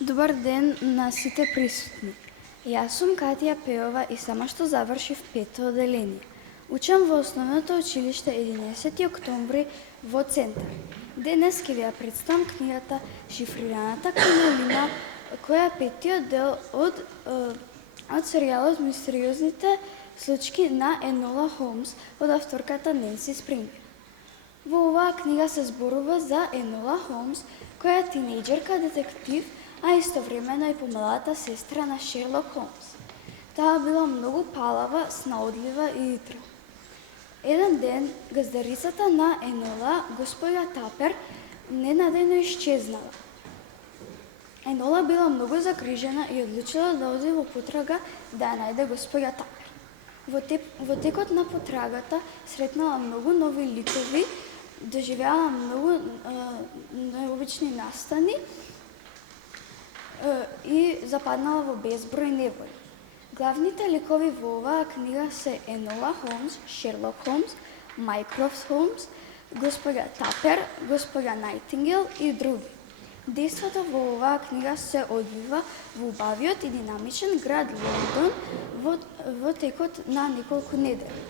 Добар ден на сите присутни. Јас сум Катја Пеова и сама што завршив 5-то оделение. Учам во основното училиште 11 октомври во Центар. Денес ќе ви ја представам книгата Шифрираната кринолина, која е 5-тиот дел од серијалот Мистериозните случаи на Енола Холмс од авторката Ненси Спрингер. Во оваа книга се зборува за Енола Холмс, која е тинејџерка детектив, а истовремено и помалата сестра на Шерлок Холмс. Таа била многу палава, снаодлива и итра. Еден ден, газдарицата на Енола, госпоѓа Тапер, ненадејно исчезнала. Енола била многу загрижена и одлучила да оди во потрага да ја најде госпоѓа Тапер. Во текот на потрагата сретнала многу нови ликови, доживеала многу необични настани и западнала во безброј неволи. Главните ликови во оваа книга се Енола Холмс, Шерлок Холмс, Майкрофт Холмс, госпоѓа Тапер, госпоѓа Најтингел и други. Дејството во оваа книга се одвива во убавиот и динамичен град Лондон во текот на неколку недели.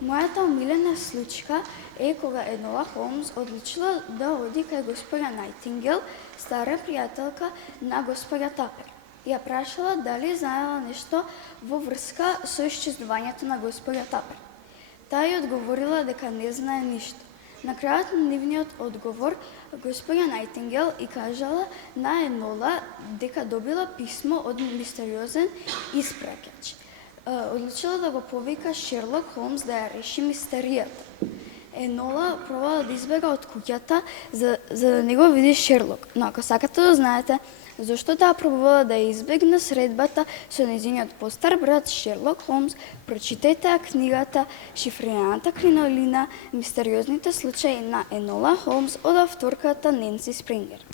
Мојата омилена случка е кога Енола Холмс одлучила да оди кај госпоѓа Најтингел, стара пријателка на госпоѓа Тапер. Ја прашала дали знаела нешто во врска со исчезнувањето на госпоѓа Тапер. Таа ја одговорила дека не знае ништо. На крајот на нивниот одговор, госпоѓа Најтингел и кажала на Енола дека добила писмо од мистериозен испраќач. Одлучила да го повика Шерлок Холмс да ја реши мистеријата. Енола пробала да избега од куќата за да не го види Шерлок, но ако сакате да знаете зошто таа пробувала да ја избегне средбата со нејзиниот постар брат Шерлок Холмс, прочитајте ја книгата Шифрираната кринолина, Мистериозните случаи на Енола Холмс од авторката Ненси Спрингер.